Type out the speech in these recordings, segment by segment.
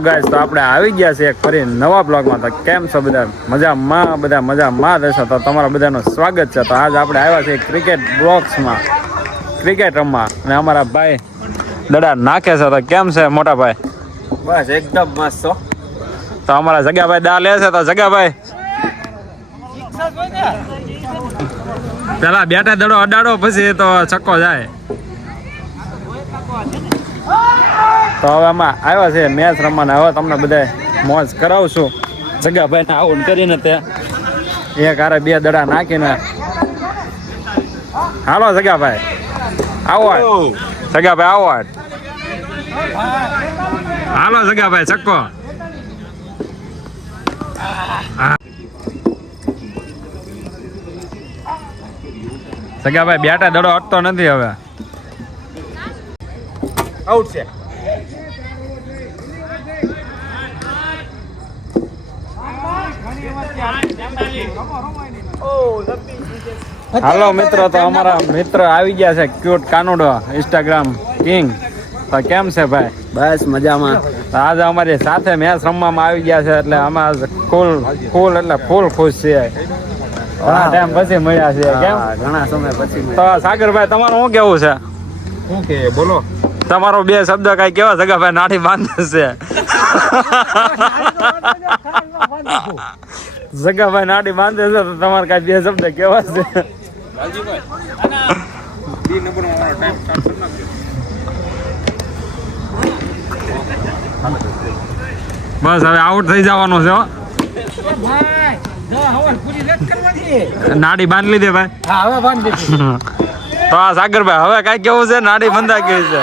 Guys તો આપણે આવી ગયા છે ફરી નવા બ્લોગમાં તો કેમ છો બધા? મજામાં બધા મજામાં રહેશો? તો તમારા બધાનું સ્વાગત છે. તો આજ આપણે આવ્યા છીએ ક્રિકેટ બ્લોક્સમાં ક્રિકેટ રમવા. અને અમારા ભાઈ દડા નાખે છે. તો કેમ છે મોટા ભાઈ? બસ એકદમ મસ્ત છો તો અમારા જગ્યાભાઈ દા લે છે. તો જગ્યાભાઈ? પેલા બેટા દડો અડાડો પછી તો ચક્કો જાય. તો હવે આમાં આવ્યા છે મેચ રમવાના. હવે તમને બધા મોજ કરાવશું. જગાભાઈને આઉટ કરીને તે. એક હારે બે દડા નાખીને. હાલો જગાભાઈ આવો જગાભાઈ આવો હાલો. જગાભાઈ ચક્કો. સગાભાઈ બેટા દડો અટતો નથી હવે. આઉટ છે. હાલો મિત્રો તો અમારા મિત્ર આવી ગયા છે ક્યુટ કાનુડો ઇન્સ્ટાગ્રામ કિંગ. તો કેમ છે ભાઈ? બસ મજામાં. તો આજે અમારી સાથે મેચ રમવામાં આવી ગયા છે એટલે અમે આજ ફૂલ ફૂલ એટલે ફૂલ ખુશ છીએ. ઘણા ટાઈમ પછી મળ્યા છે કેમ? ઘણા સમય પછી તો સાગરભાઈ તમારું શું કેવું છે? શું કે બોલો. તમારો બે શબ્દ કઈ કેવા સગાભાઈ નાઠી બાંધે છે. સગાભાઈ નાડી બાંધે છે તો તમારે કઈ બે શબ્દ કેવા છે? બસ, હવે આઉટ થઈ જવાનું છે. નાડી બાંધ લીધી ભાઈ. તો આ સાગરભાઈ, હવે કઈ કેવું છે? નાડી બંધા કેવી છે.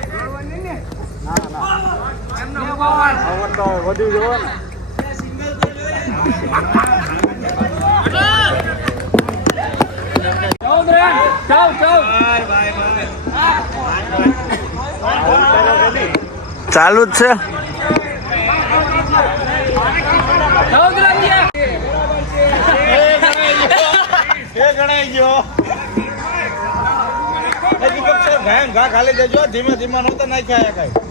દડા અંબાઓ રે જોવે ચાલુ જ છે. ધીમે ધીમે નહોતા નાખ્યા કઈ.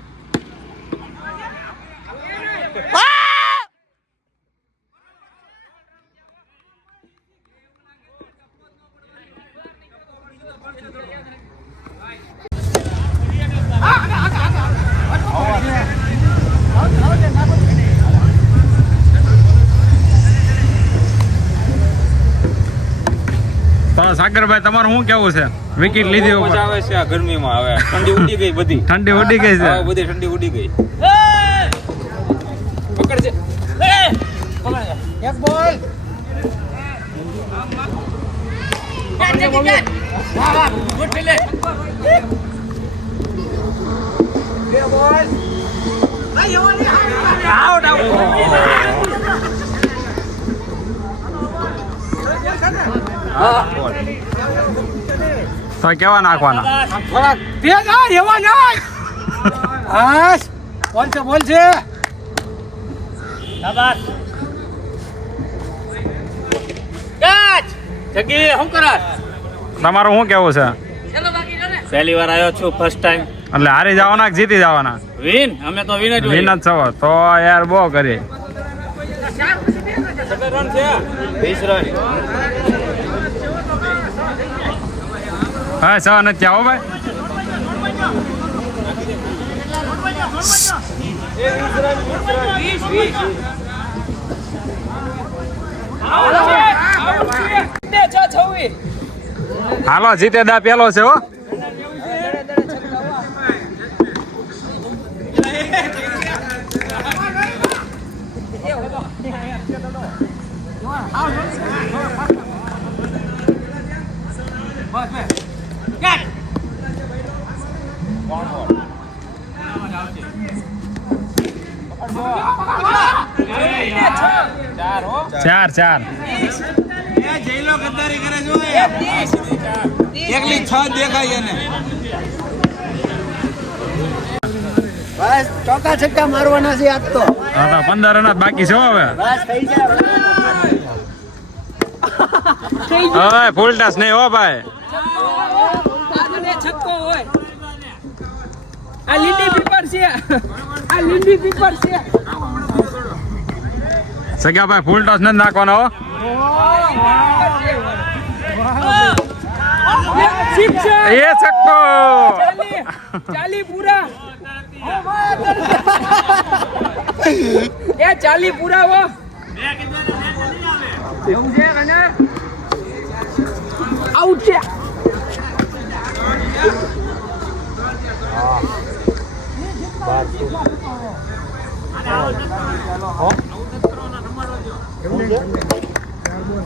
સાગરભાઈ તમારું શું કેવું છે? વિકેટ લીધી ઉપર. મજા આવે છે આ ગરમીમાં હવે. ઠંડી ઉડી ગઈ બધી. ઠંડી ઉડી ગઈ છે. હા, બધી ઠંડી ઉડી ગઈ. પકડ છે તો કેવા નાખવાના? તમારું શું કેવું છે? પહેલી વાર આવ્યો છું ફર્સ્ટ ટાઈમ એટલે હારી જવાના કે જીતી જવાના? વિન અમે તો વિન જ વિન જ છો. તો યાર બહુ કરી. રન છે 20 રન હા સવા નથી આવો ભાઈ. હાલો જીતે દા પેલો છે હો. ચાર ચાર. એકલી છ દેખાય એને. બસ ચોકા છક્કા મારવાના છે આજ તો. હા તો રન બાકી છે હવે. બસ થઈ જાય ફૂલ ટાસ નહીં હો ભાઈ. છક્કો હોય. આ લીંડી પીપર છે. આ લીંડી પીપર છે. સગા ભાઈ ફૂલ ટોસ નથી નાખવાનો એ છક્કો. ચાલી ચાલી પૂરા. એ ચાલી પૂરા હો. એવું છે અને આઉટ છે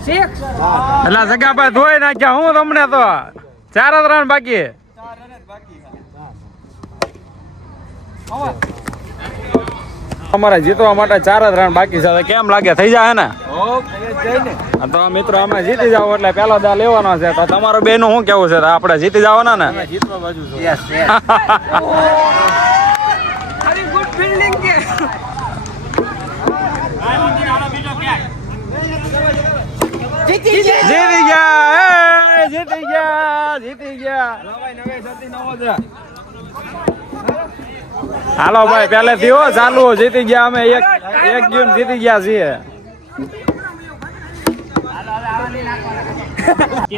સિક્સ એટલે સગાભાઈ ધોઈ નાખ્યા. હું તમને તો ચાર જ રન બાકી. અમારે જીતવા માટે ચાર જ રન બાકી છે. કેમ લાગે? થઈ જાય ને? તો મિત્રો અમે જીતી જાવ એટલે પેલો દા લેવાનો છે. તો તમારો બેનું શું કેવું છે? આપણે જીતી જવાના ને વેરી જીતી ગયા જીતી ગયા જીતી ગયા. હાલો ભાઈ પહેલેથી હો ચાલુ જીતી ગયા અમે એક એક ગેમ જીતી ગયા છીએ.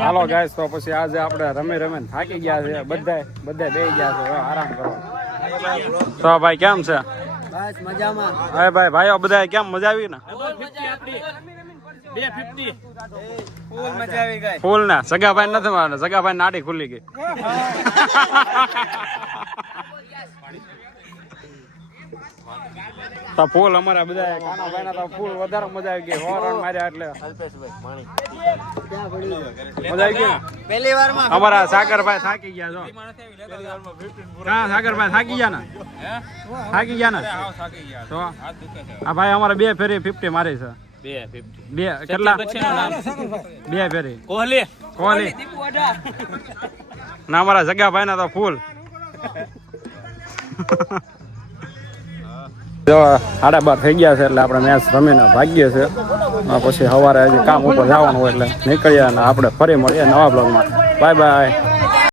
હાલો ગાઈસ તો પછી આજે આપણે રમે રમે થાકી ગયા છે બધા બધા બે ગયા છે આરામ કરો. તો ભાઈ કેમ છે? બસ મજામાં. હવે ભાઈ ભાઈઓ બધા કેમ મજા આવી ને? ફૂલ ને સગાભાઈ નથી મારને સગાભાઈ નાડી ખુલી ગઈ. તો ફૂલ અમારા બધા કાના તો ફૂલ વધારે મજા આવી ગઈ. હોરન માર્યા એટલે. મજા આવી ગઈ પહેલી વારમાં અમારા સાગરભાઈ થાકી ગયા છો. હા સાગરભાઈ થાકી ગયા ને? થાકી ગયા ને? તો આ ભાઈ અમારા બે ફેરી ફિફ્ટી મારી છે. બે કેટલા? બે ફેરી. કોહલી. કોહલી. ના મારા ના ભાઈ ના તો ફૂલ. જો સાડા બાર થઈ ગયા છે એટલે આપણે મેચ રમીને ભાગીએ છે પછી સવારે હજી કામ ઉપર જવાનું હોય એટલે નીકળીએ અને આપણે ફરી મળીએ નવા બ્લોગમાં બાય બાય